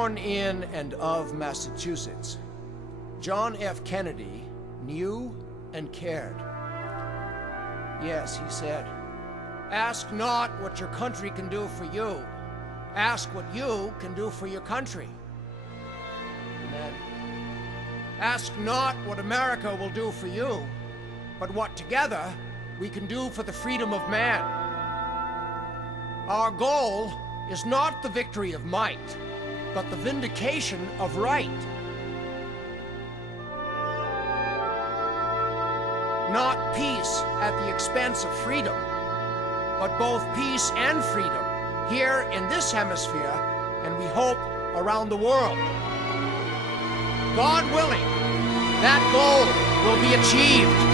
born in and of Massachusetts, John F. Kennedy knew and cared. Yes, he said, "Ask not what your country can do for you. Ask what you can do for your country." And then, "Ask not what America will do for you, but what together we can do for the freedom of man." Our goal is not the victory of might, but the vindication of right. Not peace at the expense of freedom, but both peace and freedom here in this hemisphere, and we hope around the world. God willing, that goal will be achieved.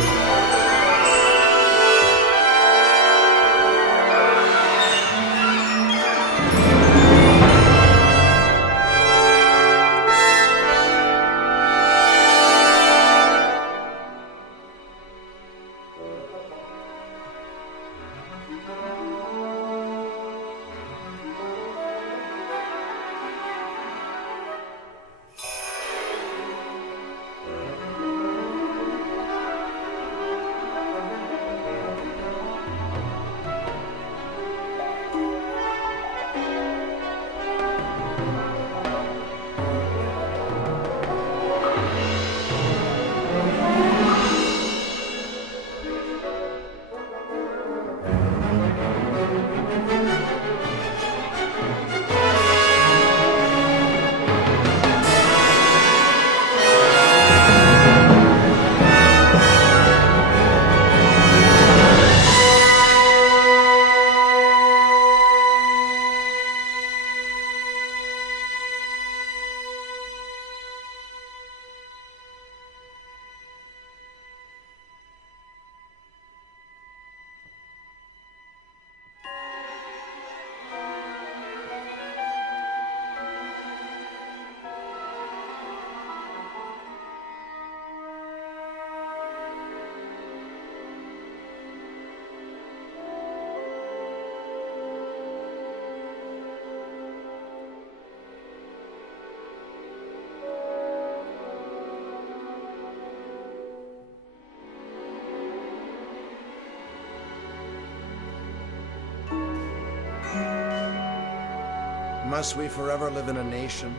Must we forever live in a nation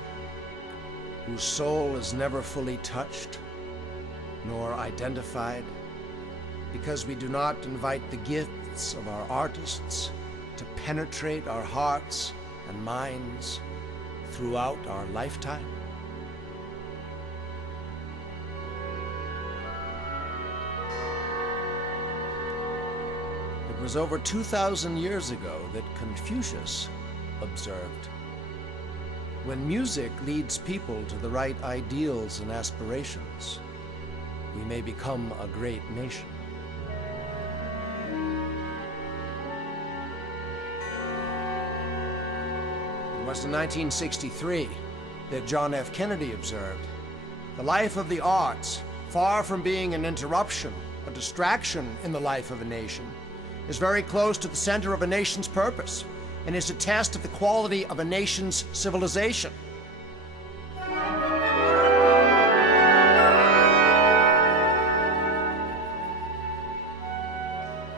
whose soul is never fully touched nor identified, because we do not invite the gifts of our artists to penetrate our hearts and minds throughout our lifetime? It was over 2,000 years ago that Confucius observed, "When music leads people to the right ideals and aspirations, we may become a great nation." It was in 1963 that John F. Kennedy observed, "The life of the arts, far from being an interruption, a distraction in the life of a nation, is very close to the center of a nation's purpose, and is a test of the quality of a nation's civilization."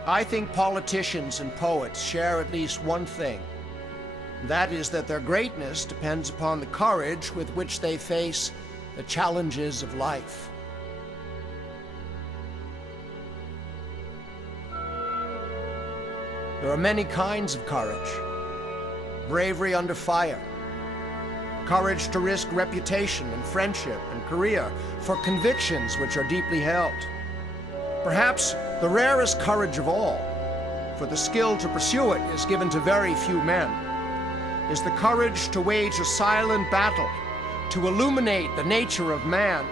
I think politicians and poets share at least one thing. That is that their greatness depends upon the courage with which they face the challenges of life. There are many kinds of courage. Bravery under fire, courage to risk reputation and friendship and career for convictions which are deeply held. Perhaps the rarest courage of all, for the skill to pursue it is given to very few men, is the courage to wage a silent battle, to illuminate the nature of man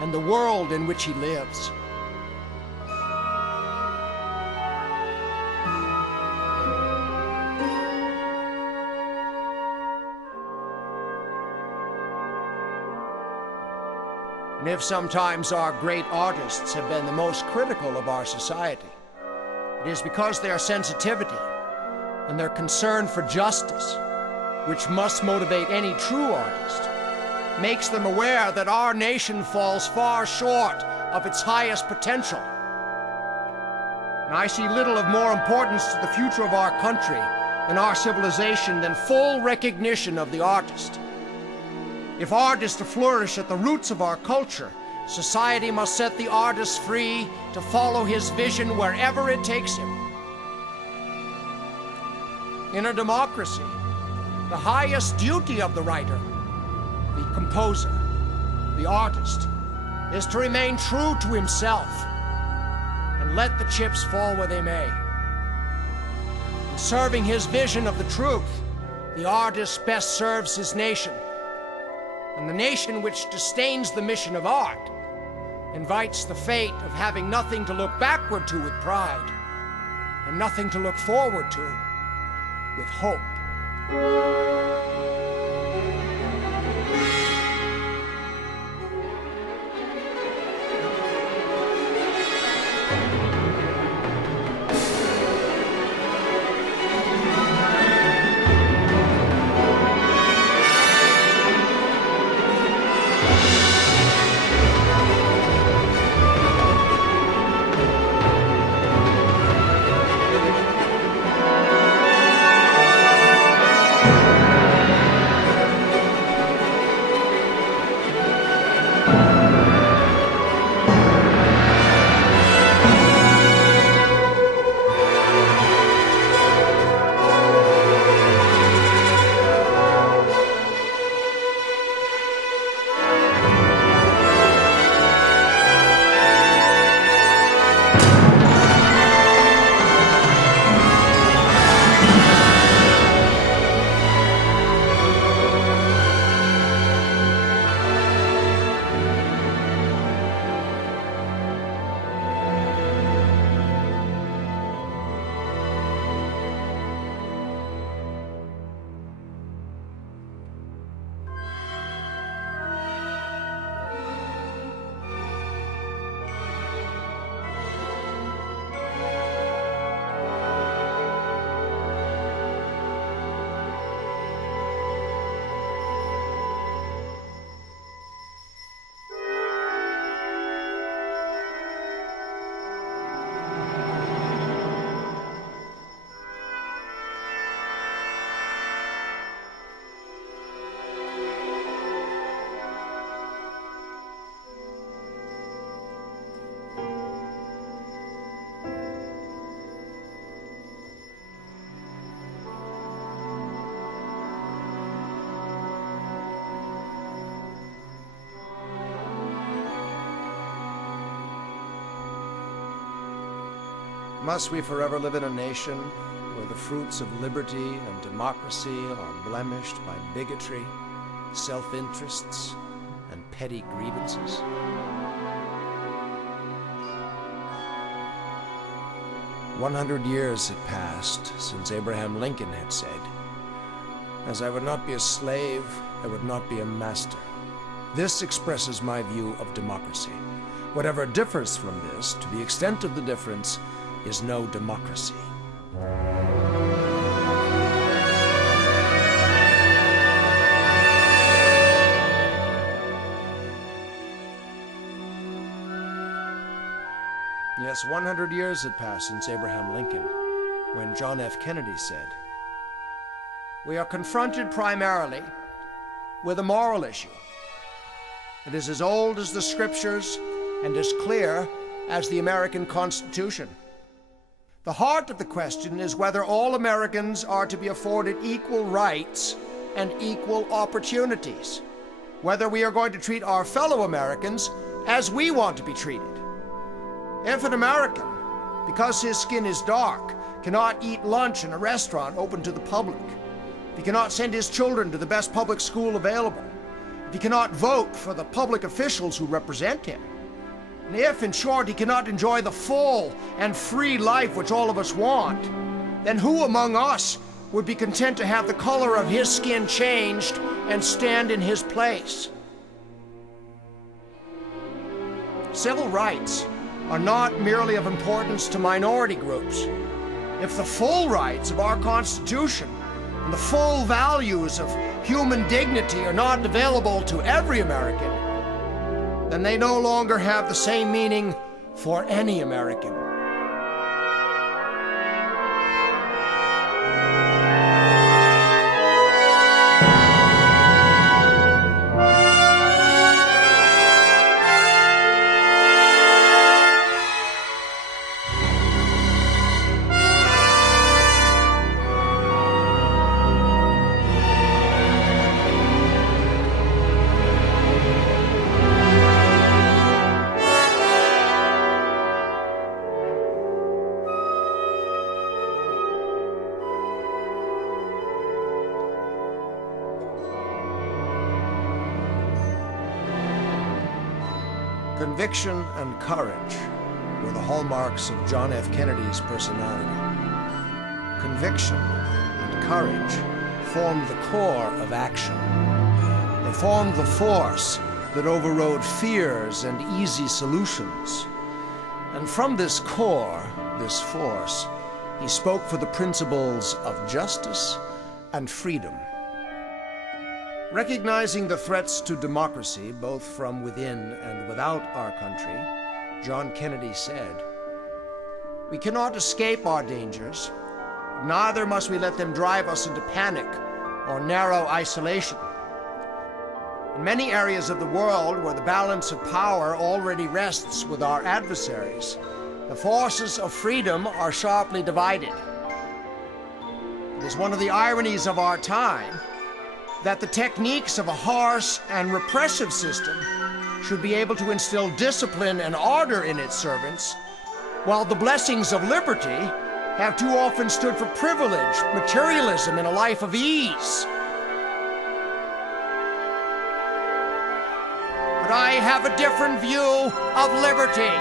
and the world in which he lives. And if sometimes our great artists have been the most critical of our society, it is because their sensitivity and their concern for justice which must motivate any true artist, makes them aware that our nation falls far short of its highest potential. And I see little of more importance to the future of our country and our civilization than full recognition of the artist. If art is to flourish at the roots of our culture, society must set the artist free to follow his vision wherever it takes him. In a democracy, the highest duty of the writer, the composer, the artist, is to remain true to himself and let the chips fall where they may. In serving his vision of the truth, the artist best serves his nation. And the nation which disdains the mission of art invites the fate of having nothing to look backward to with pride and nothing to look forward to with hope. Must we forever live in a nation where the fruits of liberty and democracy are blemished by bigotry, self-interests, and petty grievances? "100 years had passed since Abraham Lincoln had said, 'As I would not be a slave, I would not be a master.' This expresses my view of democracy. Whatever differs from this, to the extent of the difference, is no democracy." Yes, 100 years had passed since Abraham Lincoln, when John F. Kennedy said, "We are confronted primarily with a moral issue. It is as old as the scriptures and as clear as the American Constitution. The heart of the question is whether all Americans are to be afforded equal rights and equal opportunities, whether we are going to treat our fellow Americans as we want to be treated. If an American, because his skin is dark, cannot eat lunch in a restaurant open to the public, if he cannot send his children to the best public school available, if he cannot vote for the public officials who represent him, and if, in short, he cannot enjoy the full and free life which all of us want, then who among us would be content to have the color of his skin changed and stand in his place? Civil rights are not merely of importance to minority groups. If the full rights of our Constitution and the full values of human dignity are not available to every American, then they no longer have the same meaning for any American. Conviction and courage were the hallmarks of John F. Kennedy's personality. Conviction and courage formed the core of action. They formed the force that overrode fears and easy solutions. And from this core, this force, he spoke for the principles of justice and freedom. Recognizing the threats to democracy, both from within and without our country, John Kennedy said, "We cannot escape our dangers, neither must we let them drive us into panic or narrow isolation. In many areas of the world where the balance of power already rests with our adversaries, the forces of freedom are sharply divided. It is one of the ironies of our time that the techniques of a harsh and repressive system should be able to instill discipline and order in its servants, while the blessings of liberty have too often stood for privilege, materialism, and a life of ease. But I have a different view of liberty.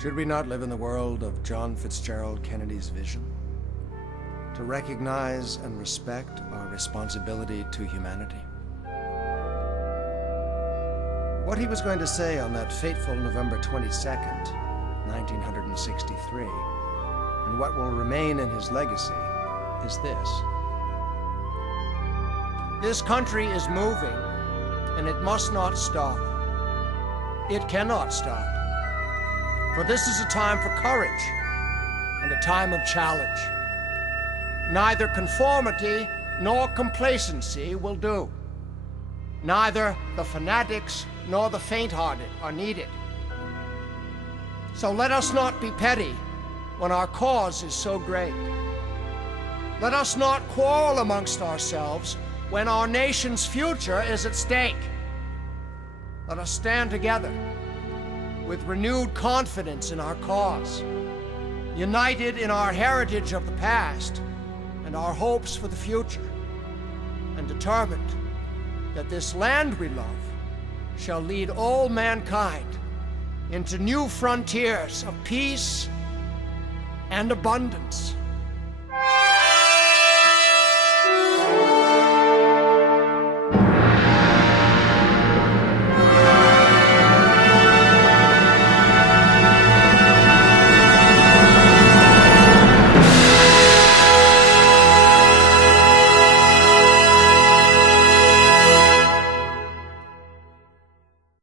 Should we not live in the world of John Fitzgerald Kennedy's vision? To recognize and respect our responsibility to humanity? What he was going to say on that fateful November 22nd, 1963, and what will remain in his legacy, is this. This country is moving, and it must not stop. It cannot stop. For this is a time for courage and a time of challenge. Neither conformity nor complacency will do. Neither the fanatics nor the faint-hearted are needed. So let us not be petty when our cause is so great. Let us not quarrel amongst ourselves when our nation's future is at stake. Let us stand together with renewed confidence in our cause, united in our heritage of the past and our hopes for the future, and determined that this land we love shall lead all mankind into new frontiers of peace and abundance.